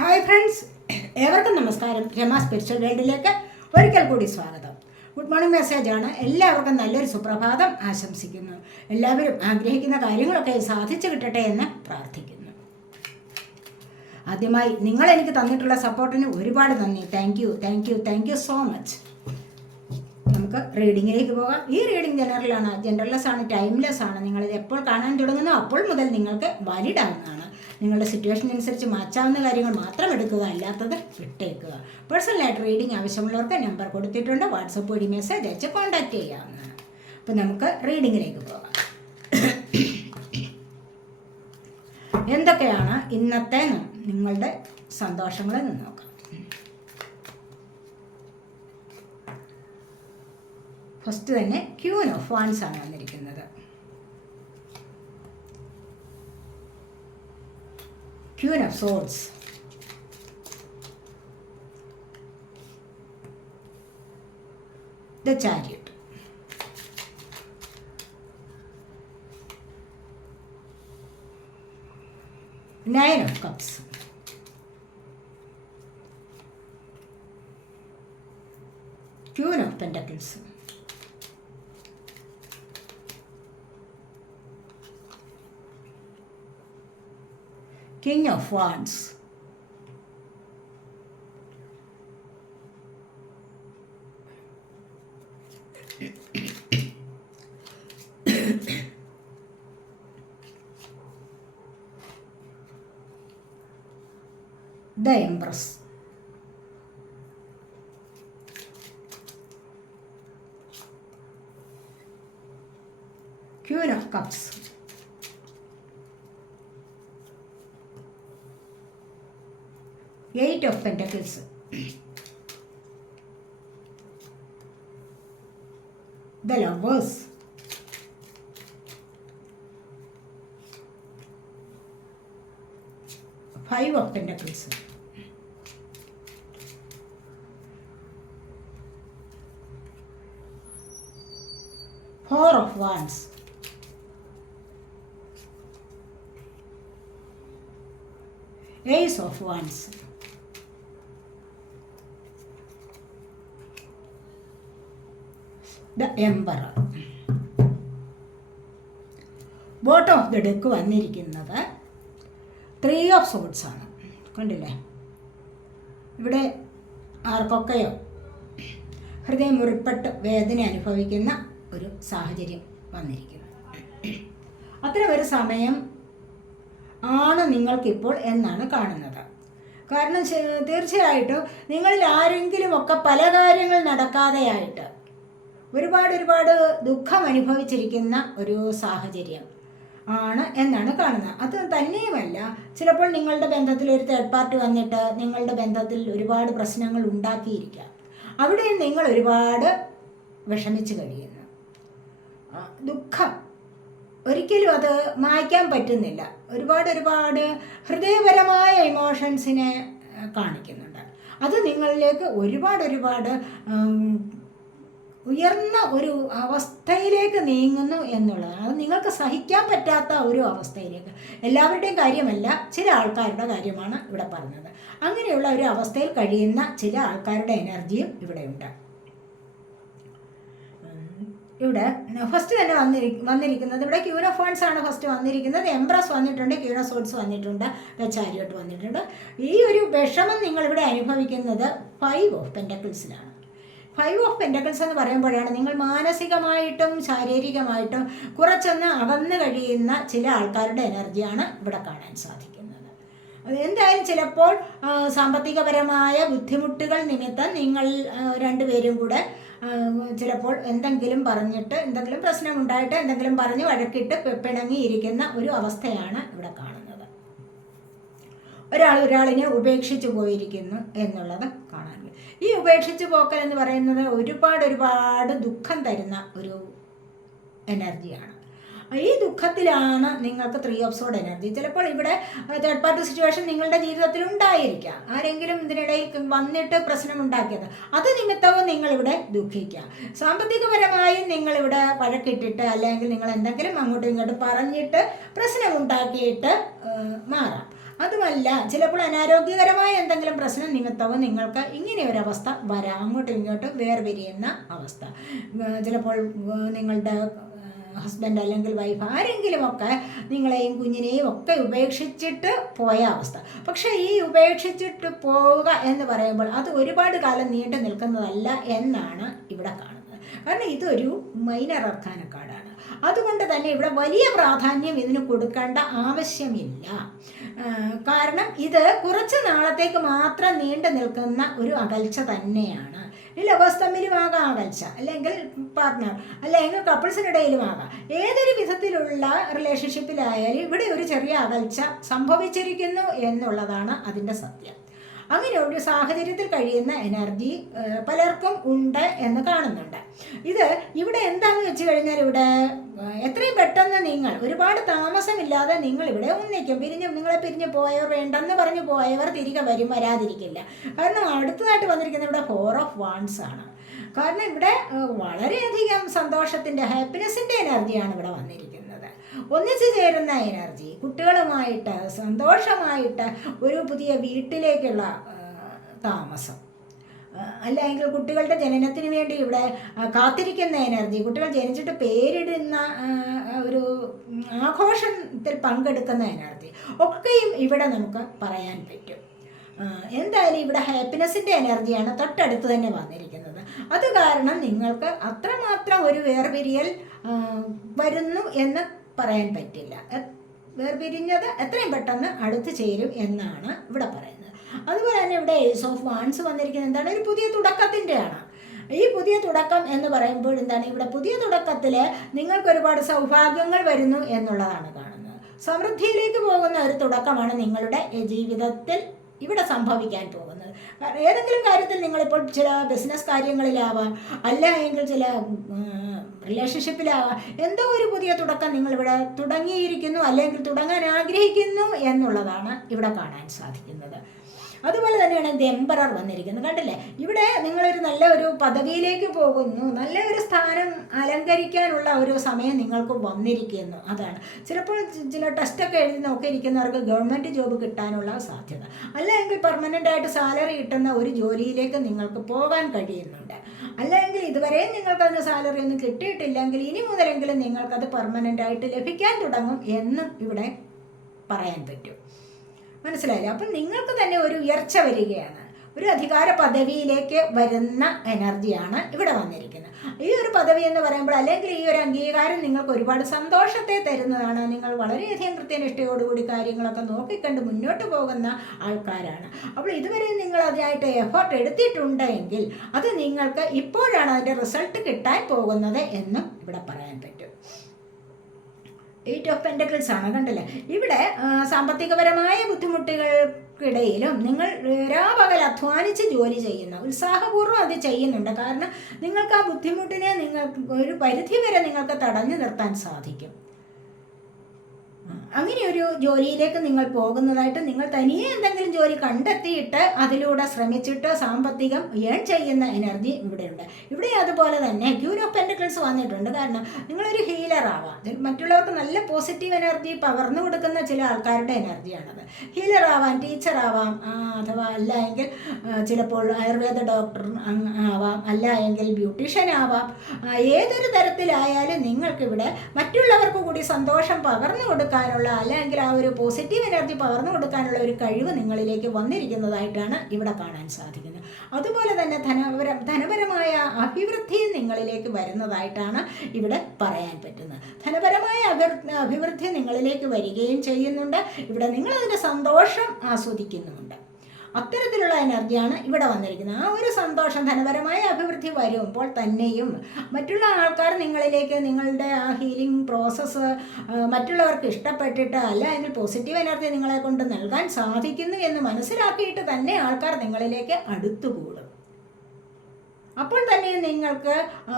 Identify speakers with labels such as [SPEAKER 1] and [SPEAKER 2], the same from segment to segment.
[SPEAKER 1] Hi friends. ഏവർക്കും നമസ്കാരം. Rama spiritual വേൾഡിലേക്ക് ഒരിക്കൽ കൂടി സ്വാഗതം. ഗുഡ് മോർണിംഗ് മെസ്സേജാണ് എല്ലാവർക്കും നല്ലൊരു സുപ്രഭാതം ആശംസിക്കുന്നു. എല്ലാവരും ആഗ്രഹിക്കുന്ന കാര്യങ്ങളൊക്കെ സാധിച്ചു കിട്ടട്ടെ എന്ന് പ്രാർത്ഥിക്കുന്നു. ആദ്യമായി നിങ്ങൾ എനിക്ക് തന്നിട്ടുള്ള സപ്പോർട്ടിന് ഒരുപാട് നന്ദി. Thank you thank you thank you so much നമുക്ക് റീഡിങ്ങിലേക്ക് പോകാം. ഈ റീഡിംഗ് ജനറലാണ് ജനറൽലെസ് ആണ് ടൈംലെസ് ആണ്. നിങ്ങളിത് എപ്പോൾ കാണാൻ തുടങ്ങുന്നു അപ്പോൾ മുതൽ നിങ്ങൾക്ക് വാലിഡ് ആവുന്നതാണ്. നിങ്ങളുടെ സിറ്റുവേഷൻ അനുസരിച്ച് മാറ്റാവുന്ന കാര്യങ്ങൾ മാത്രം എടുക്കുക അല്ലാത്തത് വിട്ടേക്കുക. പേഴ്സണലായിട്ട് റീഡിംഗ് ആവശ്യമുള്ളവർക്ക് നമ്പർ കൊടുത്തിട്ടുണ്ട്. വാട്സപ്പ് വഴി മെസ്സേജ് അയച്ച് കോൺടാക്റ്റ് ചെയ്യാവുന്നതാണ് അപ്പോൾ നമുക്ക് റീഡിങ്ങിലേക്ക് പോകാം. എന്തൊക്കെയാണ് ഇന്നത്തെ നിങ്ങളുടെ സന്തോഷങ്ങളിൽ നിന്ന് നോക്കാം. ഫസ്റ്റ് തന്നെ ക്യൂൻ ഓഫ് വാൻസ് ആണ് വന്നിരിക്കുന്നത്. Queen of Swords. The Chariot. Nine of Cups. Queen of Pentacles. King of Wands. Five of Pentacles. Four of Wands. Ace of Wands. the emperor bottom of the deck വന്നിരിക്കുന്നത് of swords ആണ്. കണ്ടില്ലേ? ഇവിടെ ആർക്കൊക്കെയോ ഹൃദയം മുറിപ്പെട്ട് വേദന അനുഭവിക്കുന്ന ഒരു സാഹചര്യം വന്നിരിക്കുന്നു. അത്തരം ഒരു സമയം ആണ് നിങ്ങൾക്കിപ്പോൾ എന്നാണ് കാണുന്നത്. കാരണം തീർച്ചയായിട്ടും നിങ്ങളിൽ ആരെങ്കിലും ഒക്കെ പല കാര്യങ്ങൾ നടക്കാതെയായിട്ട് ഒരുപാട് ഒരുപാട് ദുഃഖം അനുഭവിച്ചിരിക്കുന്ന ഒരു സാഹചര്യം. ആണ് എന്നാണ് കാണുന്നത്. അത് തന്നെയുമല്ല ചിലപ്പോൾ നിങ്ങളുടെ ബന്ധത്തിൽ ഒരു തേർഡ് പാർട്ടി വന്നിട്ട് നിങ്ങളുടെ ബന്ധത്തിൽ ഒരുപാട് പ്രശ്നങ്ങൾ ഉണ്ടാക്കിയിരിക്കാം. അവിടെ നിങ്ങൾ ഒരുപാട് വിഷമിച്ച് കഴിയുന്നു. ദുഃഖം. ഒരിക്കലും അത് മായ്ക്കാൻ പറ്റുന്നില്ല. ഒരുപാട് ഒരുപാട് ഹൃദയപരമായ ഇമോഷൻസിനെ കാണിക്കുന്നുണ്ട്. അത് നിങ്ങളിലേക്ക് ഒരുപാട് ഒരുപാട് ഉയർന്ന ഒരു അവസ്ഥയിലേക്ക് നീങ്ങുന്നു എന്നുള്ളതാണ്. അത് നിങ്ങൾക്ക് സഹിക്കാൻ പറ്റാത്ത ഒരു അവസ്ഥയിലേക്ക്. എല്ലാവരുടെയും കാര്യമല്ല ചില ആൾക്കാരുടെ കാര്യമാണ് ഇവിടെ പറഞ്ഞത്. അങ്ങനെയുള്ള ഒരു അവസ്ഥയിൽ കഴിയുന്ന ചില ആൾക്കാരുടെ എനർജിയും ഇവിടെയുണ്ട്. ഇവിടെ ഫസ്റ്റ് തന്നെ വന്നിരി വന്നിരിക്കുന്നത് ഇവിടെ ക്യൂനോഫോൺസ് ആണ് ഫസ്റ്റ് വന്നിരിക്കുന്നത്. എംബ്രസ് വന്നിട്ടുണ്ട് ക്യൂനോസോഡ്സ് വന്നിട്ടുണ്ട് ചാരിയോട്ട് വന്നിട്ടുണ്ട്. ഈ ഒരു വിഷമം നിങ്ങളിവിടെ അനുഭവിക്കുന്നത് ഫൈവ് ഓഫ് പെന്റക്കിൾസിലാണ് ഫൈവ് ഓഫ് പെന്റക്കിൾസ് എന്ന് പറയുമ്പോഴാണ് നിങ്ങൾ മാനസികമായിട്ടും ശാരീരികമായിട്ടും കുറച്ചൊന്ന് അകന്നു കഴിയുന്ന ചില ആൾക്കാരുടെ എനർജിയാണ് ഇവിടെ കാണാൻ സാധിക്കുന്നത്. എന്തായാലും ചിലപ്പോൾ സാമ്പത്തികപരമായ ബുദ്ധിമുട്ടുകൾ നിമിത്തം നിങ്ങൾ രണ്ടുപേരും കൂടെ ചിലപ്പോൾ എന്തെങ്കിലും പറഞ്ഞിട്ട് എന്തെങ്കിലും പ്രശ്നമുണ്ടായിട്ട് എന്തെങ്കിലും പറഞ്ഞ് വഴക്കിട്ട് പിണങ്ങിയിരിക്കുന്ന ഒരു അവസ്ഥയാണ് ഇവിടെ കാണുന്നത്. ഒരാൾ ഒരാളിനെ ഉപേക്ഷിച്ചു പോയിരിക്കുന്നു എന്നുള്ളത് കാണാൻ ഈ ഉപേക്ഷിച്ചു പോക്കൽ എന്ന് പറയുന്നത് ഒരുപാട് ഒരുപാട് ദുഃഖം തരുന്ന ഒരു എനർജിയാണ്. ഈ ദുഃഖത്തിലാണ് നിങ്ങൾക്ക് ത്രീ ഓഫ് സോഡ് എനർജി ചിലപ്പോൾ ഇവിടെ തേർഡ് പാർട്ടി സിറ്റുവേഷൻ നിങ്ങളുടെ ജീവിതത്തിൽ ഉണ്ടായിരിക്കാം. ആരെങ്കിലും ഇതിനിടയിൽ വന്നിട്ട് പ്രശ്നം ഉണ്ടാക്കിയത് അത് നിമിത്തവും നിങ്ങളിവിടെ ദുഃഖിക്കുക സാമ്പത്തികപരമായും നിങ്ങളിവിടെ വഴക്കിട്ടിട്ട് അല്ലെങ്കിൽ നിങ്ങൾ എന്തെങ്കിലും അങ്ങോട്ടും ഇങ്ങോട്ടും പറഞ്ഞിട്ട് പ്രശ്നം ഉണ്ടാക്കിയിട്ട് ഏഹ്, മാറാം. അതുമല്ല ചിലപ്പോൾ അനാരോഗ്യകരമായ എന്തെങ്കിലും പ്രശ്നം നിമിത്തവും നിങ്ങൾക്ക് ഇങ്ങനെ ഒരു അവസ്ഥ വരാം. അങ്ങോട്ടും ഇങ്ങോട്ടും വേർപിരിയുന്ന അവസ്ഥ. ചിലപ്പോൾ നിങ്ങളുടെ ഹസ്ബൻഡ് അല്ലെങ്കിൽ വൈഫ് ആരെങ്കിലും ഒക്കെ നിങ്ങളെയും കുഞ്ഞിനെയും ഒക്കെ ഉപേക്ഷിച്ചിട്ട് പോയ അവസ്ഥ. പക്ഷേ ഈ ഉപേക്ഷിച്ചിട്ട് പോവുക എന്ന് പറയുമ്പോൾ അത് ഒരുപാട് കാലം നീണ്ടു നിൽക്കുന്നതല്ല എന്നാണ് ഇവിടെ കാണുന്നത്. കാരണം ഇതൊരു മൈനർ അർക്കാന കാർഡാണ് അതുകൊണ്ട് തന്നെ ഇവിടെ വലിയ പ്രാധാന്യം ഇതിന് കൊടുക്കേണ്ട ആവശ്യമില്ല. കാരണം ഇത് കുറച്ച് നാളത്തേക്ക് മാത്രം നീണ്ടു നിൽക്കുന്ന ഒരു അകൽച്ച തന്നെയാണ്. ഈ അകൽച്ച. അല്ലെങ്കിൽ പാർട്ട്ണർ അല്ലെങ്കിൽ കപ്പിൾസിനിടയിലും ആകാം. ഏതൊരു വിധത്തിലുള്ള റിലേഷൻഷിപ്പിലായാലും ഇവിടെ ഒരു ചെറിയ അകൽച്ച സംഭവിച്ചിരിക്കുന്നു എന്നുള്ളതാണ് അതിന്റെ സത്യം. അങ്ങനെ ഒരു സാഹചര്യത്തിൽ കഴിയുന്ന എനർജി പലർക്കും ഉണ്ട് എന്ന് കാണുന്നുണ്ട്. ഇത് ഇവിടെ എന്താണെന്ന് വെച്ച് കഴിഞ്ഞാൽ ഇവിടെ എത്രയും പെട്ടെന്ന് നിങ്ങൾ ഒരുപാട് താമസമില്ലാതെ നിങ്ങൾ ഇവിടെ ഒന്നിക്കും. പിരിഞ്ഞ് നിങ്ങളെ പിരിഞ്ഞ് പോയവർ വേണ്ടെന്ന് പറഞ്ഞു പോയവർ തിരികെ വരും വരാതിരിക്കില്ല. കാരണം അടുത്തതായിട്ട് വന്നിരിക്കുന്നത് ഇവിടെ ഫോർ ഓഫ് വാൺസ് ആണ്. കാരണം ഇവിടെ വളരെയധികം സന്തോഷത്തിന്റെ ഹാപ്പിനെസ്സിന്റെ എനർജിയാണ് ഇവിടെ വന്നിരിക്കുന്നത്. ഒന്നിച്ചു ചേരുന്ന എനർജി കുട്ടികളുമായിട്ട് സന്തോഷമായിട്ട് ഒരു പുതിയ വീട്ടിലേക്കുള്ള താമസം. അല്ലെങ്കിൽ കുട്ടികളുടെ ജനനത്തിന് വേണ്ടി ഇവിടെ കാത്തിരിക്കുന്ന എനർജി കുട്ടികൾ ജനിച്ചിട്ട് പേരിടുന്ന ഒരു ആഘോഷത്തിൽ പങ്കെടുക്കുന്ന എനർജി ഒക്കെയും ഇവിടെ നമുക്ക് പറയാൻ പറ്റും. എന്തായാലും ഇവിടെ ഹാപ്പിനെസ്സിന്റെ എനർജിയാണ് തൊട്ടടുത്ത് തന്നെ വന്നിരിക്കുന്നത്. അത് കാരണം നിങ്ങൾക്ക് അത്രമാത്രം ഒരു വേർപിരിയൽ വരുന്നു എന്ന് പറയാൻ പറ്റില്ല. വേർപിരിഞ്ഞത് എത്രയും പെട്ടെന്ന് അടുത്ത് ചേരും എന്നാണ് ഇവിടെ പറയുന്നത്. അതുപോലെ തന്നെ ഇവിടെ ഏസ് ഓഫ് വാൺസ് വന്നിരിക്കുന്നത് എന്താണ്? ഒരു പുതിയ തുടക്കത്തിന്റെയാണ്. ഈ പുതിയ തുടക്കം എന്ന് പറയുമ്പോൾ എന്താണ്? ഇവിടെ പുതിയ തുടക്കത്തിൽ നിങ്ങൾക്ക് ഒരുപാട് സൗഭാഗ്യങ്ങൾ വരുന്നു എന്നുള്ളതാണ് കാണുന്നത്. സമൃദ്ധിയിലേക്ക് പോകുന്ന ഒരു തുടക്കമാണ് നിങ്ങളുടെ ജീവിതത്തിൽ ഇവിടെ സംഭവിക്കാൻ പോകുന്നത്. ഏതെങ്കിലും കാര്യത്തിൽ നിങ്ങളിപ്പോൾ ചില ബിസിനസ് കാര്യങ്ങളിലാവാം അല്ല എങ്കിൽ ചില റിലേഷൻഷിപ്പിലാവാം എന്തോ ഒരു പുതിയ തുടക്കം നിങ്ങളിവിടെ തുടങ്ങിയിരിക്കുന്നു അല്ലെങ്കിൽ തുടങ്ങാൻ ആഗ്രഹിക്കുന്നു എന്നുള്ളതാണ് ഇവിടെ കാണാൻ സാധിക്കുന്നത്. അതുപോലെ തന്നെയാണ് എന്ത് എംപറർ വന്നിരിക്കുന്നത്. കണ്ടില്ലേ? ഇവിടെ നിങ്ങളൊരു നല്ല ഒരു പദവിയിലേക്ക് പോകുന്നു. നല്ല ഒരു സ്ഥാനം അലങ്കരിക്കാനുള്ള ഒരു സമയം നിങ്ങൾക്ക് വന്നിരിക്കുന്നു. അതാണ്. ചിലപ്പോൾ ചില ടെസ്റ്റൊക്കെ എഴുതി നോക്കിയിരിക്കുന്നവർക്ക് ഗവൺമെന്റ് ജോബ് കിട്ടാനുള്ള സാധ്യത. അല്ലെങ്കിൽ പെർമനന്റ് ആയിട്ട് സാലറി കിട്ടുന്ന ഒരു ജോലിയിലേക്ക് നിങ്ങൾക്ക് പോകാൻ കഴിയുന്നുണ്ട്. അല്ലെങ്കിൽ ഇതുവരെയും നിങ്ങൾക്ക് അതിന് സാലറി ഒന്നും കിട്ടിയിട്ടില്ലെങ്കിൽ ഇനി മുതലെങ്കിലും നിങ്ങൾക്കത് പെർമനന്റ് ആയിട്ട് ലഭിക്കാൻ തുടങ്ങും എന്നും ഇവിടെ പറയാൻ പറ്റും. മനസ്സിലായില്ലേ? അപ്പം നിങ്ങൾക്ക് തന്നെ ഒരു ഉയർച്ച വരികയാണ്. ഒരു അധികാര പദവിയിലേക്ക് വരുന്ന എനർജിയാണ് ഇവിടെ വന്നിരിക്കുന്നത്. ഈ ഒരു പദവി എന്ന് പറയുമ്പോൾ അല്ലെങ്കിൽ ഈ ഒരു അംഗീകാരം നിങ്ങൾക്ക് ഒരുപാട് സന്തോഷത്തെ തരുന്നതാണ്. നിങ്ങൾ വളരെയധികം കൃത്യനിഷ്ഠയോടുകൂടി കാര്യങ്ങളൊക്കെ നോക്കിക്കണ്ട് മുന്നോട്ട് പോകുന്ന ആൾക്കാരാണ്. അപ്പോൾ ഇതുവരെ നിങ്ങൾ അതിനായിട്ട് എഫേർട്ട് എടുത്തിട്ടുണ്ടെങ്കിൽ അത് നിങ്ങൾക്ക് ഇപ്പോഴാണ് അതിന്റെ റിസൾട്ട് കിട്ടാൻ പോകുന്നത് എന്നും ഇവിടെ പറയാൻ പറ്റും. എയ്റ്റ് ഓഫ് പെൻഡക്കിൾസ് ആണ് കണ്ടില്ലേ? ഇവിടെ സാമ്പത്തികപരമായ ബുദ്ധിമുട്ടുകൾക്കിടയിലും നിങ്ങൾ രാപകൽ അധ്വാനിച്ച് ജോലി ചെയ്യുന്ന ഉത്സാഹപൂർവം അത് ചെയ്യുന്നുണ്ട്. കാരണം നിങ്ങൾക്ക് ആ ബുദ്ധിമുട്ടിനെ നിങ്ങൾക്ക് ഒരു പരിധി വരെ നിങ്ങൾക്ക് തടഞ്ഞു നിർത്താൻ സാധിക്കും. അങ്ങനെ ഒരു ജോലിയിലേക്ക് നിങ്ങൾ പോകുന്നതായിട്ട് നിങ്ങൾ തനിയെ എന്തെങ്കിലും ജോലി കണ്ടെത്തിയിട്ട് അതിലൂടെ ശ്രമിച്ചിട്ട് സാമ്പത്തികം ഏൺ ചെയ്യുന്ന എനർജി ഇവിടെയുണ്ട്. ഇവിടെ അതുപോലെ തന്നെ ക്യൂൻ ഓഫ് പെൻഡിക്കിൾസ് വന്നിട്ടുണ്ട്. കാരണം നിങ്ങളൊരു ഹീലർ ആവാം. മറ്റുള്ളവർക്ക് നല്ല പോസിറ്റീവ് എനർജി പകർന്നു കൊടുക്കുന്ന ചില ആൾക്കാരുടെ എനർജിയാണത് ഹീലർ ആവാം ടീച്ചർ ആവാം അഥവാ അല്ല എങ്കിൽ ചിലപ്പോൾ ആയുർവേദ ഡോക്ടർ ആവാം അല്ല എങ്കിൽ ബ്യൂട്ടീഷ്യൻ ആവാം. ഏതൊരു തരത്തിലായാലും നിങ്ങൾക്കിവിടെ മറ്റുള്ളവർക്ക് കൂടി സന്തോഷം പകർന്നു കൊടുക്കാനുള്ള അല്ലെങ്കിൽ ആ ഒരു പോസിറ്റീവ് എനർജി പകർന്നു കൊടുക്കാനുള്ള ഒരു കഴിവ് നിങ്ങളിലേക്ക് വന്നിരിക്കുന്നതായിട്ടാണ് ഇവിടെ കാണാൻ സാധിക്കുന്നത്. അതുപോലെ തന്നെ ധനപര ധനപരമായ അഭിവൃദ്ധിയും നിങ്ങളിലേക്ക് വരുന്നതായിട്ടാണ് ഇവിടെ പറയാൻ പറ്റുന്നത്. ധനപരമായ അഭിവൃ അഭിവൃദ്ധി നിങ്ങളിലേക്ക് വരികയും ചെയ്യുന്നുണ്ട്. ഇവിടെ നിങ്ങളതിന്റെ സന്തോഷം ആസ്വദിക്കുന്നുമുണ്ട്. അത്തരത്തിലുള്ള എനർജിയാണ് ഇവിടെ വന്നിരിക്കുന്നത്. ആ ഒരു സന്തോഷം ധനപരമായ അഭിവൃദ്ധി വരുമ്പോൾ തന്നെയും മറ്റുള്ള ആൾക്കാർ നിങ്ങളിലേക്ക് നിങ്ങളുടെ ആ ഹീലിംഗ് പ്രോസസ്സ് മറ്റുള്ളവർക്ക് ഇഷ്ടപ്പെട്ടിട്ട് അല്ല എങ്കിൽ പോസിറ്റീവ് എനർജി നിങ്ങളെ കൊണ്ട് നൽകാൻ സാധിക്കുന്നു എന്ന് മനസ്സിലാക്കിയിട്ട് തന്നെ ആൾക്കാർ നിങ്ങളിലേക്ക് അടുത്തുകൂടും. അപ്പോൾ തന്നെ നിങ്ങൾക്ക്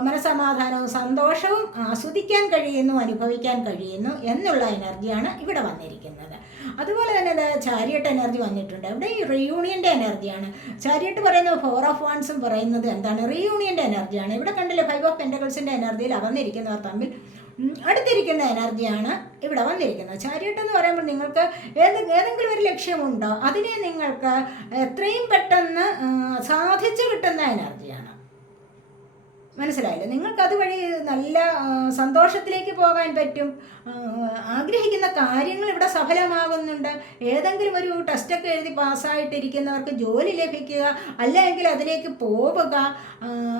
[SPEAKER 1] മനസമാധാനവും സന്തോഷവും ആസ്വദിക്കാൻ കഴിയുന്നു അനുഭവിക്കാൻ കഴിയുന്നു എന്നുള്ള എനർജിയാണ് ഇവിടെ വന്നിരിക്കുന്നത്. അതുപോലെ തന്നെ ചാരിയട്ട് എനർജി വന്നിട്ടുണ്ട്. ഇവിടെ ഈ റീയൂണിയന്റെ എനർജിയാണ്. ചാരിയട്ട് പറയുന്നത് ഫോർ ഓഫ് വാൺസും പറയുന്നത് എന്താണ്? റീയൂണിയന്റെ എനർജിയാണ്. ഇവിടെ കണ്ടില്ലേ ഫൈവ് ഓഫ് പെൻഡകൾസിന്റെ എനർജിയിൽ അവന്നിരിക്കുന്നവർ തമ്മിൽ അടുത്തിരിക്കുന്ന എനർജിയാണ് ഇവിടെ വന്നിരിക്കുന്നത്. ചാരിയട്ട് എന്ന് പറയുമ്പോൾ നിങ്ങൾക്ക് ഏത് ഏതെങ്കിലും ഒരു ലക്ഷ്യമുണ്ടോ അതിനെ നിങ്ങൾക്ക് എത്രയും പെട്ടെന്ന് സാധിച്ചു കിട്ടുന്ന എനർജിയാണ്. മനസ്സിലായില്ലേ. നിങ്ങൾക്ക് അതുവഴി നല്ല സന്തോഷത്തിലേക്ക് പോകാൻ പറ്റും. ആഗ്രഹിക്കുന്ന കാര്യങ്ങൾ ഇവിടെ സഫലമാകുന്നുണ്ട്. ഏതെങ്കിലും ഒരു ടെസ്റ്റൊക്കെ എഴുതി പാസ്സായിട്ടിരിക്കുന്നവർക്ക് ജോലി ലഭിക്കുക അല്ലെങ്കിൽ അതിലേക്ക് പോവുക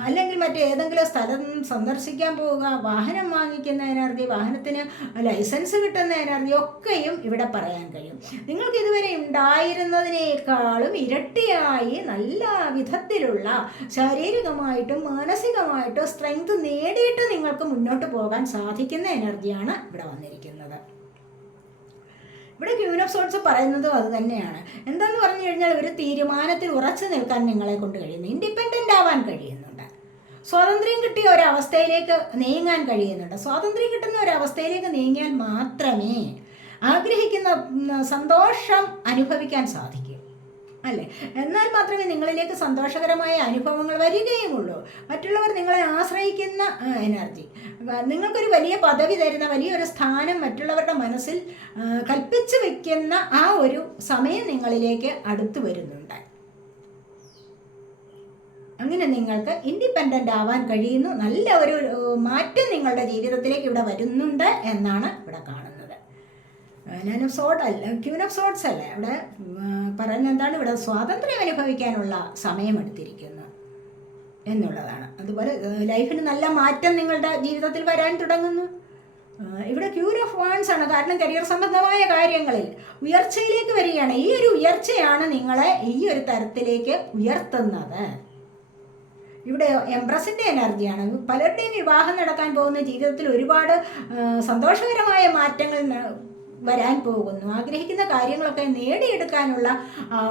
[SPEAKER 1] അല്ലെങ്കിൽ മറ്റേതെങ്കിലും സ്ഥലം സന്ദർശിക്കാൻ പോവുക വാഹനം വാങ്ങിക്കുന്ന എനർജി വാഹനത്തിന് ലൈസൻസ് കിട്ടുന്ന എനർജി ഒക്കെയും ഇവിടെ പറയാൻ കഴിയും. നിങ്ങൾക്ക് ഇതുവരെ ഉണ്ടായിരുന്നതിനേക്കാളും ഇരട്ടിയായി നല്ല വിധത്തിലുള്ള ശാരീരികമായിട്ടും മാനസികമായിട്ടും സ്ട്രെങ്ത് നേടിയിട്ട് നിങ്ങൾക്ക് മുന്നോട്ട് പോകാൻ സാധിക്കുന്ന എനർജിയാണ് ഇവിടെ വന്നിരിക്കുന്നത്. ഇവിടെ ക്യൂൻ ഓഫ് സോൾസ് പറയുന്നതും അത് തന്നെയാണ്. എന്താന്ന് പറഞ്ഞു കഴിഞ്ഞാൽ ഒരു തീരുമാനത്തിൽ ഉറച്ചു നിൽക്കാൻ നിങ്ങളെ കൊണ്ട് കഴിയുന്നു. ഇൻഡിപെൻഡന്റ് ആവാൻ കഴിയുന്നുണ്ട്. സ്വാതന്ത്ര്യം കിട്ടിയ ഒരവസ്ഥയിലേക്ക് നീങ്ങാൻ കഴിയുന്നുണ്ട്. സ്വാതന്ത്ര്യം കിട്ടുന്ന ഒരവസ്ഥയിലേക്ക് നീങ്ങിയാൽ മാത്രമേ ആഗ്രഹിക്കുന്ന സന്തോഷം അനുഭവിക്കാൻ സാധിക്കൂ. അല്ലേ? എന്നാൽ മാത്രമേ നിങ്ങളിലേക്ക് സന്തോഷകരമായ അനുഭവങ്ങൾ വരികയുമുള്ളൂ. മറ്റുള്ളവർ നിങ്ങളെ ആശ്രയിക്കുന്ന എനർജി നിങ്ങൾക്കൊരു വലിയ പദവി തരുന്ന വലിയൊരു സ്ഥാനം മറ്റുള്ളവരുടെ മനസ്സിൽ കൽപ്പിച്ചു വെക്കുന്ന ആ ഒരു സമയം നിങ്ങളിലേക്ക് അടുത്തു വരുന്നുണ്ട്. അങ്ങനെ നിങ്ങൾക്ക് ഇൻഡിപെൻഡന്റ് ആവാൻ കഴിയുന്നു. നല്ല ഒരു മാറ്റം നിങ്ങളുടെ ജീവിതത്തിലേക്ക് ഇവിടെ വരുന്നുണ്ട് എന്നാണ് ഇവിടെ കാണുന്നത്. നയൻ ഓഫ് സോഡ് അല്ല ക്യൂൻ ഓഫ് സോഡ്സ് അല്ലേ. അവിടെ പറയുന്നത് എന്താണ്? ഇവിടെ സ്വാതന്ത്ര്യം അനുഭവിക്കാനുള്ള സമയമെടുത്തിരിക്കുന്നു എന്നുള്ളതാണ്. അതുപോലെ ലൈഫിന് നല്ല മാറ്റം നിങ്ങളുടെ ജീവിതത്തിൽ വരാൻ തുടങ്ങുന്നു. ഇവിടെ ക്യൂർ ഓഫ് വാൺസ് ആണ്. കാരണം കരിയർ സംബന്ധമായ കാര്യങ്ങളിൽ ഉയർച്ചയിലേക്ക് വരികയാണ്. ഈ ഒരു ഉയർച്ചയാണ് നിങ്ങളെ ഈ ഒരു തരത്തിലേക്ക് ഉയർത്തുന്നത്. ഇവിടെ എംപ്രസിന്റെ എനർജിയാണ്. പലരുടെയും വിവാഹം നടക്കാൻ പോകുന്ന ജീവിതത്തിൽ ഒരുപാട് സന്തോഷകരമായ മാറ്റങ്ങൾ വരാൻ പോകുന്നു. ആഗ്രഹിക്കുന്ന കാര്യങ്ങളൊക്കെ നേടിയെടുക്കാനുള്ള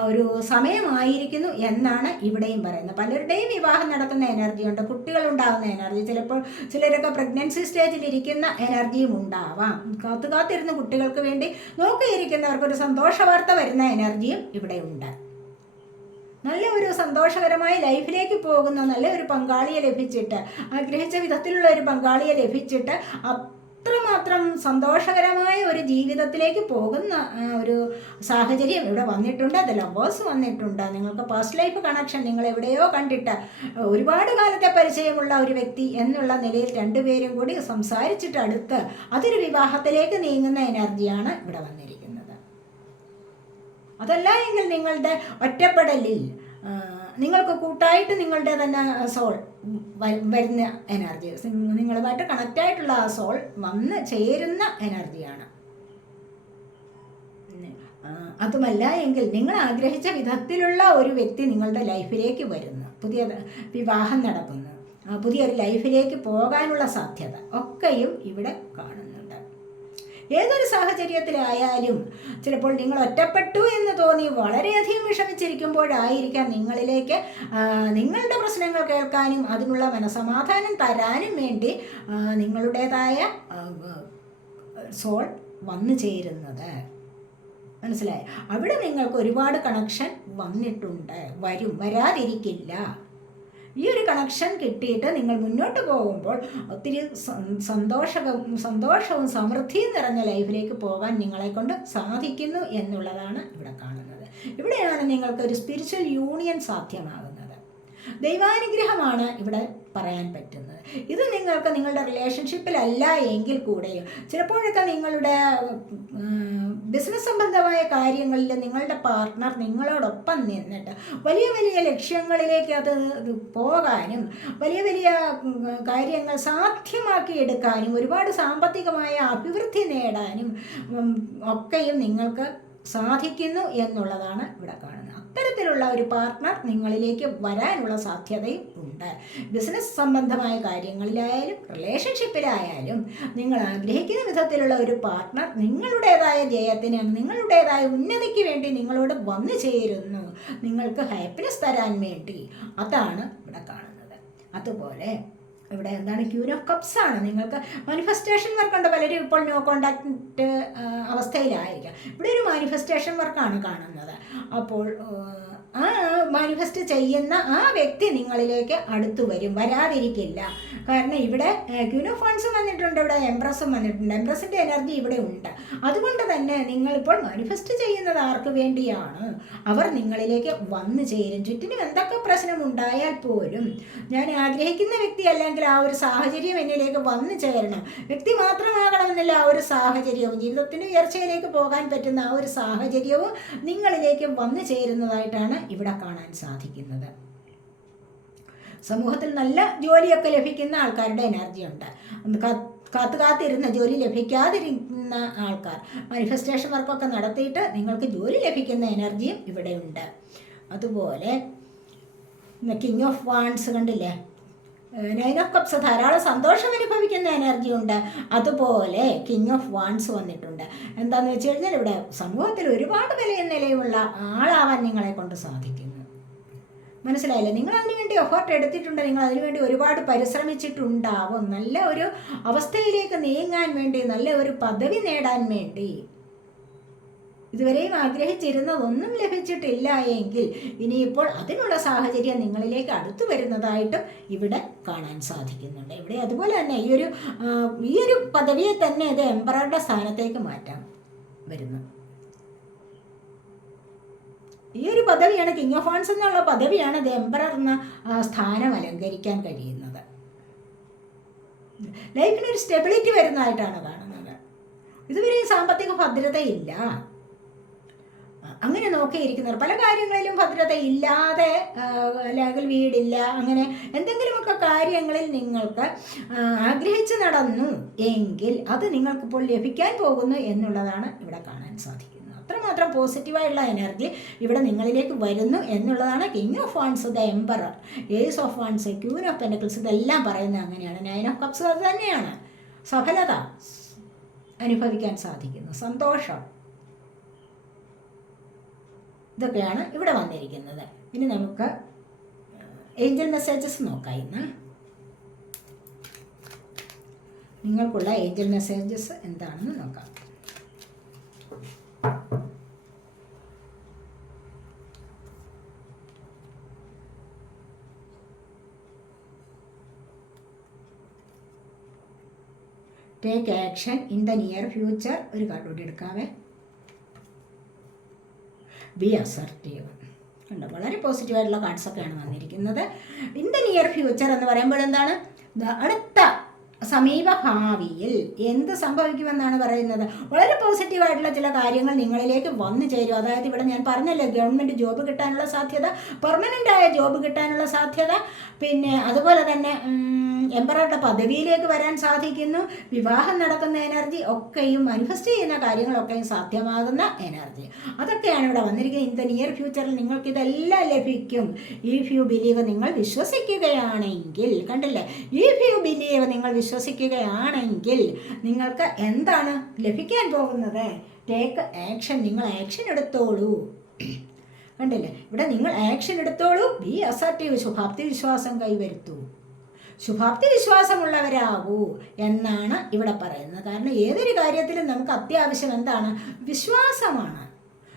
[SPEAKER 1] ഒരു സമയമായിരിക്കുന്നു എന്നാണ് ഇവിടെയും പറയുന്നത്. പലരുടെയും വിവാഹം നടക്കുന്ന എനർജി ഉണ്ട്. കുട്ടികൾ ഉണ്ടാകുന്ന എനർജി ചിലപ്പോൾ ചിലരൊക്കെ പ്രഗ്നൻസി സ്റ്റേജിൽ ഇരിക്കുന്ന എനർജിയും ഉണ്ടാവാം. കാത്തു കാത്തിരുന്ന് കുട്ടികൾക്ക് വേണ്ടി നോക്കിയിരിക്കുന്നവർക്ക് ഒരു സന്തോഷ വാർത്ത വരുന്ന എനർജിയും ഇവിടെ ഉണ്ട്. നല്ല ഒരു സന്തോഷകരമായ ലൈഫിലേക്ക് പോകുന്ന നല്ല ഒരു പങ്കാളിയെ ലഭിച്ചിട്ട് ആഗ്രഹിച്ച വിധത്തിലുള്ള ഒരു പങ്കാളിയെ ലഭിച്ചിട്ട് അത്രമാത്രം സന്തോഷകരമായ ഒരു ജീവിതത്തിലേക്ക് പോകുന്ന ഒരു സാഹചര്യം ഇവിടെ വന്നിട്ടുണ്ട്. അത് ലവേഴ്സ് വന്നിട്ടുണ്ട്. നിങ്ങൾക്ക് പേഴ്സണൽ ലൈഫ് കണക്ഷൻ നിങ്ങൾ എവിടെയോ കണ്ടിട്ട് ഒരുപാട് കാലത്തെ പരിചയമുള്ള ഒരു വ്യക്തി എന്നുള്ള നിലയിൽ രണ്ടുപേരും കൂടി സംസാരിച്ചിട്ട് അടുത്ത് അതൊരു വിവാഹത്തിലേക്ക് നീങ്ങുന്ന എനർജിയാണ് ഇവിടെ വന്നിരിക്കുന്നത്. അതല്ല എങ്കിൽ നിങ്ങളുടെ ഒറ്റപ്പെടലിൽ നിങ്ങൾക്ക് കൂട്ടായിട്ട് നിങ്ങളുടെ തന്നെ സോൾ വരുന്ന എനർജി നിങ്ങളുമായിട്ട് കണക്റ്റ് ആയിട്ടുള്ള ആ സോൾ വന്ന് ചേരുന്ന എനർജിയാണ് അതുമല്ല എങ്കിൽ നിങ്ങൾ ആഗ്രഹിച്ച വിധത്തിലുള്ള ഒരു വ്യക്തി നിങ്ങളുടെ ലൈഫിലേക്ക് വരുന്നു. പുതിയ വിവാഹം നടക്കുന്നു. പുതിയൊരു ലൈഫിലേക്ക് പോകാനുള്ള സാധ്യത ഒക്കെയും ഇവിടെ കാണുന്നുണ്ട് ഏതൊരു സാഹചര്യത്തിലായാലും ചിലപ്പോൾ നിങ്ങൾ ഒറ്റപ്പെട്ടു എന്ന് തോന്നി വളരെയധികം വിഷമിച്ചിരിക്കുമ്പോഴായിരിക്കാം നിങ്ങളിലേക്ക് നിങ്ങളുടെ പ്രശ്നങ്ങൾ കേൾക്കാനും അതിനുള്ള മനസമാധാനം തരാനും വേണ്ടി നിങ്ങളുടേതായ സോൾ വന്നു ചേരുന്നത്. മനസ്സിലായി? അവിടെ നിങ്ങൾക്ക് ഒരുപാട് കണക്ഷൻ വന്നിട്ടുണ്ട്. വരും വരാതിരിക്കില്ല. ഈ ഒരു കണക്ഷൻ കിട്ടിയിട്ട് നിങ്ങൾ മുന്നോട്ട് പോകുമ്പോൾ ഒത്തിരി സന്തോഷവും സന്തോഷവും സമൃദ്ധിയും നിറഞ്ഞ ലൈഫിലേക്ക് പോകാൻ നിങ്ങളെ കൊണ്ട് സാധിക്കുന്നു എന്നുള്ളതാണ് ഇവിടെ കാണുന്നത്. ഇവിടെയാണ് നിങ്ങൾക്ക് ഒരു സ്പിരിച്വൽ യൂണിയൻ സാധ്യമാകുന്നത്. ദൈവാനുഗ്രഹമാണ് ഇവിടെ പറയാൻ പറ്റുന്നത്. ഇത് നിങ്ങൾക്ക് നിങ്ങളുടെ റിലേഷൻഷിപ്പിലല്ല എങ്കിൽ കൂടെയും ചിലപ്പോഴൊക്കെ നിങ്ങളുടെ ബിസിനസ് സംബന്ധമായ കാര്യങ്ങളിൽ നിങ്ങളുടെ പാർട്ട്ണർ നിങ്ങളോടൊപ്പം നിന്നിട്ട് വലിയ വലിയ ലക്ഷ്യങ്ങളിലേക്ക് അത് പോകാനും വലിയ വലിയ കാര്യങ്ങൾ സാധ്യമാക്കി എടുക്കാനും ഒരുപാട് സാമ്പത്തികമായ അഭിവൃദ്ധി നേടാനും ഒക്കെയും നിങ്ങൾക്ക് സാധിക്കുന്നു എന്നുള്ളതാണ് ഇവിടെ കാണുന്നത്. അത്തരത്തിലുള്ള ഒരു പാർട്ട്ണർ നിങ്ങളിലേക്ക് വരാനുള്ള സാധ്യതയും ഉണ്ട്. ബിസിനസ് സംബന്ധമായ കാര്യങ്ങളിലായാലും റിലേഷൻഷിപ്പിലായാലും നിങ്ങൾ ആഗ്രഹിക്കുന്ന വിധത്തിലുള്ള ഒരു പാർട്ട്ണർ നിങ്ങളുടേതായ ജയത്തിന് നിങ്ങളുടേതായ ഉന്നതിക്ക് വേണ്ടി നിങ്ങളോട് വന്നു ചേരുന്നു. നിങ്ങൾക്ക് ഹാപ്പിനെസ് തരാൻ വേണ്ടി. അതാണ് ഇവിടെ കാണുന്നത്. അതുപോലെ ഇവിടെ എന്താണ് ക്യൂൻ ഓഫ് കപ്സ് ആണ്. നിങ്ങൾക്ക് മാനിഫെസ്റ്റേഷൻ വർക്ക് ഉണ്ട്. പലരും ഇപ്പോൾ നോ കോണ്ടാക്ട് അവസ്ഥയിലായിരിക്കാം. ഇവിടെ ഒരു മാനിഫെസ്റ്റേഷൻ വർക്കാണ് കാണുന്നത്. അപ്പോൾ ആ മാനിഫെസ്റ്റ് ചെയ്യുന്ന ആ വ്യക്തി നിങ്ങളിലേക്ക് അടുത്തു വരും. വരാതിരിക്കില്ല. കാരണം ഇവിടെ ക്യൂനോ ഫണ്ട്സും വന്നിട്ടുണ്ട്. ഇവിടെ എംപ്രസും വന്നിട്ടുണ്ട്. എംപ്രസിന്റെ എനർജി ഇവിടെ ഉണ്ട്. അതുകൊണ്ട് തന്നെ നിങ്ങളിപ്പോൾ മാനിഫെസ്റ്റ് ചെയ്യുന്നത് ആർക്ക് വേണ്ടിയാണ്? അവർ നിങ്ങളിലേക്ക് വന്നു ചേരും. ചുറ്റിനും എന്തൊക്കെ പ്രശ്നം ഉണ്ടായാൽ പോലും ഞാൻ ആഗ്രഹിക്കുന്ന വ്യക്തി അല്ലെങ്കിൽ ആ ഒരു സാഹചര്യം എന്നിലേക്ക് വന്നു ചേരണം. വ്യക്തി മാത്രമാകണമെന്നില്ല ആ ഒരു സാഹചര്യവും. ജീവിതത്തിന് ഉയർച്ചയിലേക്ക് പോകാൻ പറ്റുന്ന ആ ഒരു സാഹചര്യവും നിങ്ങളിലേക്ക് വന്നു ചേരുന്നതായിട്ടാണ് ഇവിടെ കാണാൻ സാധിക്കുന്നത്. സമൂഹത്തിൽ നല്ല ജോലിയൊക്കെ ലഭിക്കുന്ന ആൾക്കാരുടെ എനർജി ഉണ്ട്. കാത്തു കാത്തിരുന്ന ജോലി ലഭിക്കാതിരുന്ന ആൾക്കാർ മാനിഫെസ്റ്റേഷൻ വർക്കൊക്കെ നടത്തിയിട്ട് നിങ്ങൾക്ക് ജോലി ലഭിക്കുന്ന എനർജിയും ഇവിടെയുണ്ട് അതുപോലെ കിങ് ഓഫ് വാൺസ് കണ്ടില്ലേ? നൈൻ ഓഫ് കപ്സ് ധാരാളം സന്തോഷം അനുഭവിക്കുന്ന എനർജി ഉണ്ട്. അതുപോലെ കിങ് ഓഫ് വാൺസ് വന്നിട്ടുണ്ട്. എന്താണെന്ന് വെച്ച് കഴിഞ്ഞാൽ ഇവിടെ സമൂഹത്തിൽ ഒരുപാട് വിലയും നിലയുമുള്ള ആളാവാൻ നിങ്ങളെ കൊണ്ട് സാധിക്കുന്നു മനസ്സിലായില്ലേ? നിങ്ങൾ അതിനു വേണ്ടി എഫേർട്ട് എടുത്തിട്ടുണ്ട്. നിങ്ങൾ അതിനു വേണ്ടി ഒരുപാട് പരിശ്രമിച്ചിട്ടുണ്ടാവും. നല്ല ഒരു അവസ്ഥയിലേക്ക് നീങ്ങാൻ വേണ്ടി നല്ല ഒരു പദവി നേടാൻ വേണ്ടി. ഇതുവരെയും ആഗ്രഹിച്ചിരുന്നതൊന്നും ലഭിച്ചിട്ടില്ല എങ്കിൽ ഇനിയിപ്പോൾ അതിനുള്ള സാഹചര്യം നിങ്ങളിലേക്ക് അടുത്തു വരുന്നതായിട്ടും ഇവിടെ കാണാൻ സാധിക്കുന്നുണ്ട്. ഇവിടെ അതുപോലെ തന്നെ ഈ ഒരു ഈ ഒരു പദവിയെ തന്നെ ഇത് എംപററുടെ സ്ഥാനത്തേക്ക് മാറ്റാൻ വരുന്നു ഈ ഒരു പദവിയാണ് കിങ് ഓഫ് ഫാൻസ് എന്നുള്ള പദവിയാണ് അത് എംബറർ എന്ന സ്ഥാനം അലങ്കരിക്കാൻ കഴിയുന്നത്. ലൈഫിന് ഒരു സ്റ്റെബിലിറ്റി വരുന്നതായിട്ടാണ് കാണുന്നത്. ഇതുവരെ സാമ്പത്തിക ഭദ്രതയില്ല. അങ്ങനെ നോക്കിയിരിക്കുന്നവർ പല കാര്യങ്ങളിലും ഭദ്രത ഇല്ലാതെ അല്ലെങ്കിൽ വീടില്ല അങ്ങനെ എന്തെങ്കിലുമൊക്കെ കാര്യങ്ങളിൽ നിങ്ങൾക്ക് ആഗ്രഹിച്ചു നടന്നു എങ്കിൽ അത് നിങ്ങൾക്കിപ്പോൾ ലഭിക്കാൻ പോകുന്നു എന്നുള്ളതാണ് ഇവിടെ കാണാൻ സാധിക്കുന്നത്. അത്രമാത്രം പോസിറ്റീവായുള്ള എനർജി ഇവിടെ നിങ്ങളിലേക്ക് വരുന്നു എന്നുള്ളതാണ് king of wands the emperor ace of wands queen of pentacles ഇതെല്ലാം പറയുന്നത് അങ്ങനെയാണ്. നയൻ ഓഫ് കപ്സ് അത് തന്നെയാണ്. സഫലത അനുഭവിക്കാൻ സാധിക്കുന്നു. സന്തോഷം. ഇതൊക്കെയാണ് ഇവിടെ വന്നിരിക്കുന്നത്. ഇനി നമുക്ക് ഏഞ്ചൽ മെസ്സേജസ് നോക്കാം ഇന്ന്. നിങ്ങൾക്കുള്ള ഏഞ്ചൽ മെസ്സേജസ് എന്താണെന്ന് നോക്കാം. Take action in the near future ഒരു കാർഡ് കൂടി എടുക്കാവേ. ബി അസർട്ടീവ് ഉണ്ട് വളരെ പോസിറ്റീവായിട്ടുള്ള കാർഡ്സൊക്കെയാണ് വന്നിരിക്കുന്നത്. ഇൻ ദ നിയർ ഫ്യൂച്ചർ എന്ന് പറയുമ്പോൾ എന്താണ്? അടുത്ത സമീപ ഭാവിയിൽ എന്ത് സംഭവിക്കുമെന്നാണ് പറയുന്നത്. വളരെ പോസിറ്റീവായിട്ടുള്ള ചില കാര്യങ്ങൾ നിങ്ങളിലേക്ക് വന്നു ചേരും. അതായത് ഇവിടെ ഞാൻ പറഞ്ഞല്ലോ ഗവൺമെന്റ് ജോബ് കിട്ടാനുള്ള സാധ്യത പെർമനന്റ് ആയ ജോബ് കിട്ടാനുള്ള സാധ്യത പിന്നെ അതുപോലെ തന്നെ എംപററുടെ പദവിയിലേക്ക് വരാൻ സാധിക്കുന്നു. വിവാഹം നടക്കുന്ന എനർജി ഒക്കെയും മാനിഫെസ്റ്റ് ചെയ്യുന്ന കാര്യങ്ങളൊക്കെയും സാധ്യമാകുന്ന എനർജി. അതൊക്കെയാണ് ഇവിടെ വന്നിരിക്കുന്നത്. ഇൻ ദ നിയർ ഫ്യൂച്ചറിൽ നിങ്ങൾക്ക് ഇതെല്ലാം ലഭിക്കും. ഇഫ് യു ബിലീവ് നിങ്ങൾ വിശ്വസിക്കുകയാണെങ്കിൽ കണ്ടില്ലേ? ഇഫ് യു ബിലീവ് നിങ്ങൾ വിശ്വസിക്കുകയാണെങ്കിൽ നിങ്ങൾക്ക് എന്താണ് ലഭിക്കാൻ പോകുന്നത്? ടേക്ക് ആക്ഷൻ നിങ്ങൾ ആക്ഷൻ എടുത്തോളൂ. കണ്ടില്ലേ? ഇവിടെ നിങ്ങൾ ആക്ഷൻ എടുത്തോളൂ. ബി അസർട്ടീവ് ശുഭാപ്തി വിശ്വാസം കൈവരുത്തൂ. ശുഭാപ്തി വിശ്വാസമുള്ളവരാകൂ എന്നാണ് ഇവിടെ പറയുന്നത്. കാരണം ഏതൊരു കാര്യത്തിലും നമുക്ക് അത്യാവശ്യം എന്താണ്? വിശ്വാസമാണ്.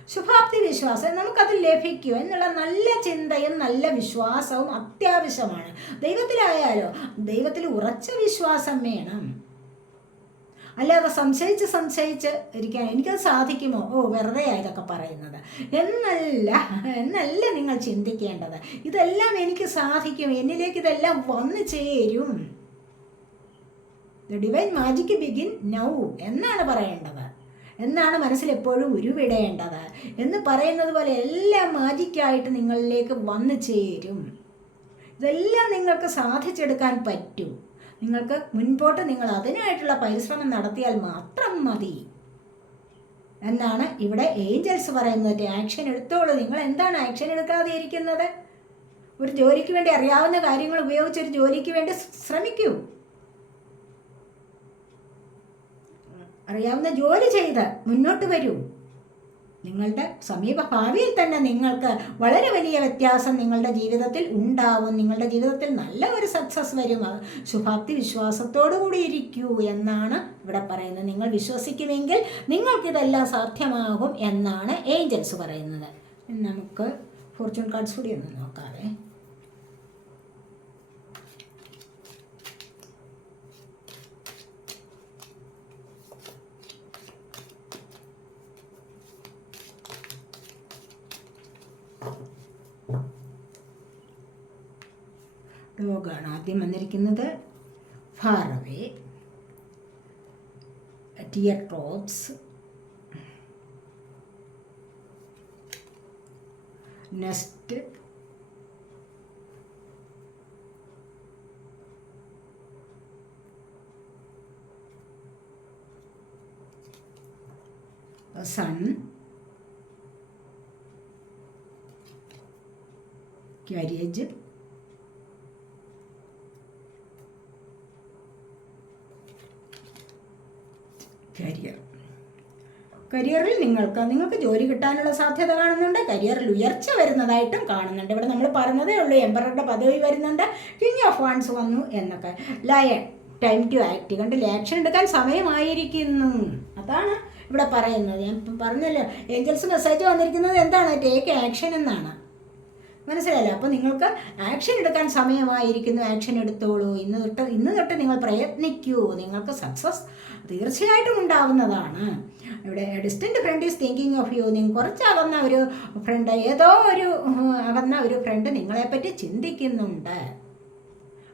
[SPEAKER 1] ശുഭാപ്തി വിശ്വാസം നമുക്കത് ലഭിക്കും എന്നുള്ള നല്ല ചിന്തയും നല്ല വിശ്വാസവും അത്യാവശ്യമാണ്. ദൈവത്തിലായാലോ ദൈവത്തിൽ ഉറച്ച വിശ്വാസം വേണം. അല്ലാതെ സംശയിച്ച് സംശയിച്ച് ഇരിക്കാൻ എനിക്കത് സാധിക്കുമോ? ഓ വെറുതെ ഇതൊക്കെ പറയുന്നത്. എന്നല്ല എന്നല്ല നിങ്ങൾ ചിന്തിക്കേണ്ടത്. ഇതെല്ലാം എനിക്ക് സാധിക്കും. എന്നിലേക്ക് ഇതെല്ലാം വന്നു ചേരും. ഡിവൈൻ മാജിക് ബിഗിൻ നൗ എന്നാണ് പറയേണ്ടത്. എന്നാണ് മനസ്സിൽ എപ്പോഴും ഉരുവിടേണ്ടത്. എന്ന് പറയുന്നത് പോലെ എല്ലാം മാജിക്കായിട്ട് നിങ്ങളിലേക്ക് വന്നു ചേരും. ഇതെല്ലാം നിങ്ങൾക്ക് സാധിച്ചെടുക്കാൻ പറ്റും. നിങ്ങൾക്ക് മുൻപോട്ട് നിങ്ങൾ അതിനായിട്ടുള്ള പരിശ്രമം നടത്തിയാൽ മാത്രം മതി. എന്നാണ് ഇവിടെ ഏഞ്ചൽസ് പറയുന്നത്. ആക്ഷൻ എടുത്തോളൂ. നിങ്ങൾ എന്താണ് ആക്ഷൻ എടുക്കാതെ ഇരിക്കുന്നത് ഒരു ജോലിക്ക് വേണ്ടി അറിയാവുന്ന കാര്യങ്ങൾ ഉപയോഗിച്ച് ഒരു ജോലിക്ക് വേണ്ടി ശ്രമിക്കൂ. അറിയാവുന്ന ജോലി ചെയ്ത് മുന്നോട്ട് വരൂ. നിങ്ങളുടെ സമീപ ഭാവിയിൽ തന്നെ നിങ്ങൾക്ക് വളരെ വലിയ വ്യത്യാസം നിങ്ങളുടെ ജീവിതത്തിൽ ഉണ്ടാവും. നിങ്ങളുടെ ജീവിതത്തിൽ നല്ല ഒരു സക്സസ് വരും. ശുഭാപ്തി വിശ്വാസത്തോടു കൂടി ഇരിക്കൂ എന്നാണ് ഇവിടെ പറയുന്നത്. നിങ്ങൾ വിശ്വസിക്കുമെങ്കിൽ നിങ്ങൾക്കിതെല്ലാം സാധ്യമാകും എന്നാണ് ഏഞ്ചൽസ് പറയുന്നത്. നമുക്ക് ഫോർച്യൂൺ കാർഡ്സ് കൂടി ഒന്ന് നോക്കാവേ. ഡോഗാണ് ആദ്യം വന്നിരിക്കുന്നത് faraway tree tops nest career. കരിയറിൽ നിങ്ങൾക്ക് നിങ്ങൾക്ക് ജോലി കിട്ടാനുള്ള സാധ്യത കാണുന്നുണ്ട് കരിയറിൽ ഉയർച്ച വരുന്നതായിട്ടും കാണുന്നുണ്ട്. ഇവിടെ നമ്മൾ പറഞ്ഞതേ ഉള്ളൂ എംബറുടെ പദവി വരുന്നുണ്ട് കിങ് ഓഫ് വൺസ് വന്നു എന്നൊക്കെ. Lion time to act. കണ്ട് ആക്ഷൻ എടുക്കാൻ സമയമായിരിക്കുന്നു. അതാണ് ഇവിടെ പറയുന്നത്. ഞാൻ പറഞ്ഞല്ലോ ഏഞ്ചൽസ് മെസ്സേജ് വന്നിരിക്കുന്നത് എന്താണ്? ടേക്ക് ആക്ഷൻ എന്നാണ്. മനസ്സിലായല്ലോ? അപ്പോൾ നിങ്ങൾക്ക് ആക്ഷൻ എടുക്കാൻ സമയമായിരിക്കുന്നു. ആക്ഷൻ എടുത്തോളൂ. ഇന്ന് തൊട്ട് ഇന്ന് തൊട്ട് നിങ്ങൾ പ്രയത്നിക്കൂ. നിങ്ങൾക്ക് സക്സസ് തീർച്ചയായിട്ടും ഉണ്ടാവുന്നതാണ്. ഇവിടെ distant friend is thinking of you നിങ്ങൾ കുറച്ച് അകന്ന ഒരു ഫ്രണ്ട് ഏതോ ഒരു അകന്ന ഒരു ഫ്രണ്ട് നിങ്ങളെപ്പറ്റി ചിന്തിക്കുന്നുണ്ട്.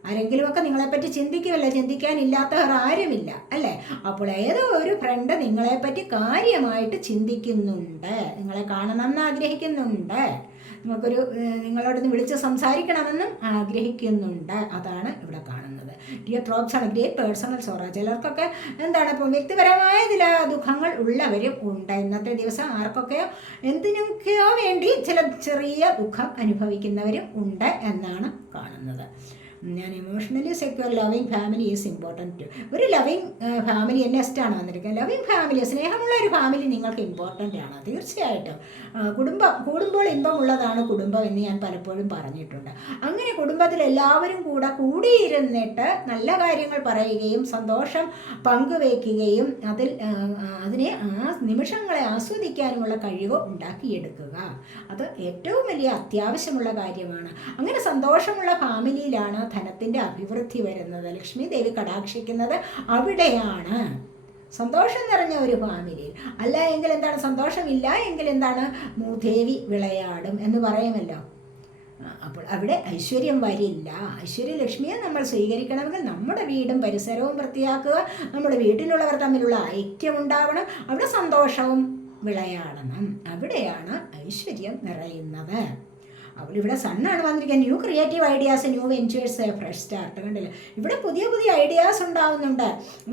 [SPEAKER 1] ആരെങ്കിലുമൊക്കെ നിങ്ങളെപ്പറ്റി ചിന്തിക്കുമല്ല? ചിന്തിക്കാനില്ലാത്തവർ ആരുമില്ല അല്ലേ? അപ്പോൾ ഏതോ ഒരു ഫ്രണ്ട് നിങ്ങളെപ്പറ്റി കാര്യമായിട്ട് ചിന്തിക്കുന്നുണ്ട്. നിങ്ങളെ കാണണമെന്ന് ആഗ്രഹിക്കുന്നുണ്ട് ഏഹ്, നിങ്ങളോടൊന്ന് വിളിച്ച് സംസാരിക്കണമെന്നും ആഗ്രഹിക്കുന്നുണ്ട്. അതാണ് ഇവിടെ കാണുന്നത്. ഡിയർ ട്രോപ്സ് ആണ് ഗ്രേറ്റ് പേഴ്സണൽ സോറ ചിലർക്കൊക്കെ എന്താണ് ഇപ്പോൾ വ്യക്തിപരമായ ചില ദുഃഖങ്ങൾ ഉള്ളവരും ഉണ്ട്. ഇന്നത്തെ ദിവസം ആർക്കൊക്കെയോ എന്തിനൊക്കെയോ വേണ്ടി ചില ചെറിയ ദുഃഖം അനുഭവിക്കുന്നവരും ഉണ്ട് എന്നാണ് കാണുന്നത്. ഞാൻ emotionally secure loving family is important ഒരു ലവിങ് ഫാമിലി നെസ്റ്റാണ് വന്നിരിക്കുന്നത്. ലവിങ് ഫാമിലി സ്നേഹമുള്ള ഒരു ഫാമിലി നിങ്ങൾക്ക് ഇമ്പോർട്ടന്റ് ആണ് തീർച്ചയായിട്ടും. കുടുംബം കൂടുമ്പോൾ ഇമ്പമുള്ളതാണ് കുടുംബം എന്ന് ഞാൻ പലപ്പോഴും പറഞ്ഞിട്ടുണ്ട്. അങ്ങനെ കുടുംബത്തിൽ എല്ലാവരും കൂടെ കൂടിയിരുന്നിട്ട് നല്ല കാര്യങ്ങൾ പറയുകയും സന്തോഷം പങ്കുവയ്ക്കുകയും അതിൽ അതിനെ ആ നിമിഷങ്ങളെ ആസ്വദിക്കാനുമുള്ള കഴിവ് ഉണ്ടാക്കിയെടുക്കുക. അത് ഏറ്റവും വലിയ അത്യാവശ്യമുള്ള കാര്യമാണ്. അങ്ങനെ സന്തോഷമുള്ള ഫാമിലിയിലാണ് ധനത്തിന്റെ അഭിവൃദ്ധി വരുന്നത്. ലക്ഷ്മി ദേവി കടാക്ഷിക്കുന്നത് അവിടെയാണ്. സന്തോഷം നിറഞ്ഞ ഒരു ഫാമിലിയിൽ അല്ല എങ്കിൽ എന്താണ്? സന്തോഷമില്ല എങ്കിൽ എന്താണ്? മൂദേവി വിളയാടും എന്ന് പറയുമല്ലോ. അപ്പോൾ അവിടെ ഐശ്വര്യം വരില്ല. ഐശ്വര്യലക്ഷ്മിയെ നമ്മൾ സ്വീകരിക്കണമെങ്കിൽ നമ്മുടെ വീടും പരിസരവും വൃത്തിയാക്കുക നമ്മുടെ വീട്ടിലുള്ളവർ തമ്മിലുള്ള ഐക്യം ഉണ്ടാവണം അവിടെ സന്തോഷവും വിളയാടണം. അവിടെയാണ് ഐശ്വര്യം നിറയുന്നത്. അപ്പോൾ ഇവിടെ സണ്ണാണ് വന്നിരിക്കുക new creative ideas new ventures fresh start കണ്ടില്ല? ഇവിടെ പുതിയ പുതിയ ഐഡിയാസ് ഉണ്ടാവുന്നുണ്ട്.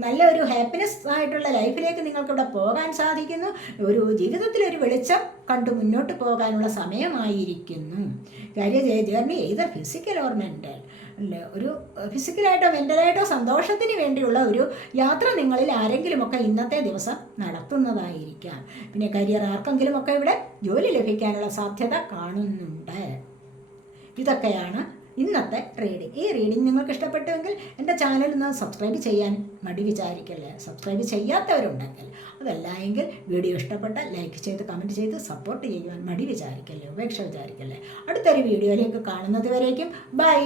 [SPEAKER 1] നല്ലൊരു ഹാപ്പിനെസ് ആയിട്ടുള്ള ലൈഫിലേക്ക് നിങ്ങൾക്ക് ഇവിടെ പോകാൻ സാധിക്കുന്നു. ഒരു ജീവിതത്തിൽ ഒരു വെളിച്ചം കണ്ടു മുന്നോട്ട് പോകാനുള്ള സമയമായിരിക്കുന്നു. കാര്യം ജേർണി ഏത് ഫിസിക്കൽ ഓർ മെന്റൽ അല്ലേ? ഒരു ഫിസിക്കലായിട്ടോ മെന്റലായിട്ടോ സന്തോഷത്തിന് വേണ്ടിയുള്ള ഒരു യാത്ര നിങ്ങളിൽ ആരെങ്കിലുമൊക്കെ ഇന്നത്തെ ദിവസം നടത്തുന്നതായിരിക്കാം. പിന്നെ കരിയർ ആർക്കെങ്കിലുമൊക്കെ ഇവിടെ ജോലി ലഭിക്കാനുള്ള സാധ്യത കാണുന്നുണ്ട്. ഇതൊക്കെയാണ് ഇന്നത്തെ റീഡിങ് ഈ റീഡിങ് നിങ്ങൾക്ക് ഇഷ്ടപ്പെട്ടുവെങ്കിൽ എന്റെ ചാനൽ ഒന്ന് സബ്സ്ക്രൈബ് ചെയ്യാൻ മടി വിചാരിക്കല്ലേ? സബ്സ്ക്രൈബ് ചെയ്യാത്തവരുണ്ടെങ്കിൽ അതല്ല എങ്കിൽ വീഡിയോ ഇഷ്ടപ്പെട്ട ലൈക്ക് ചെയ്ത് കമന്റ് ചെയ്ത് സപ്പോർട്ട് ചെയ്യുവാൻ മടി വിചാരിക്കല്ലേ? ഉപേക്ഷ വിചാരിക്കല്ലേ? അടുത്തൊരു വീഡിയോയിലേക്ക് കാണുന്നത് വരേക്കും. ബൈ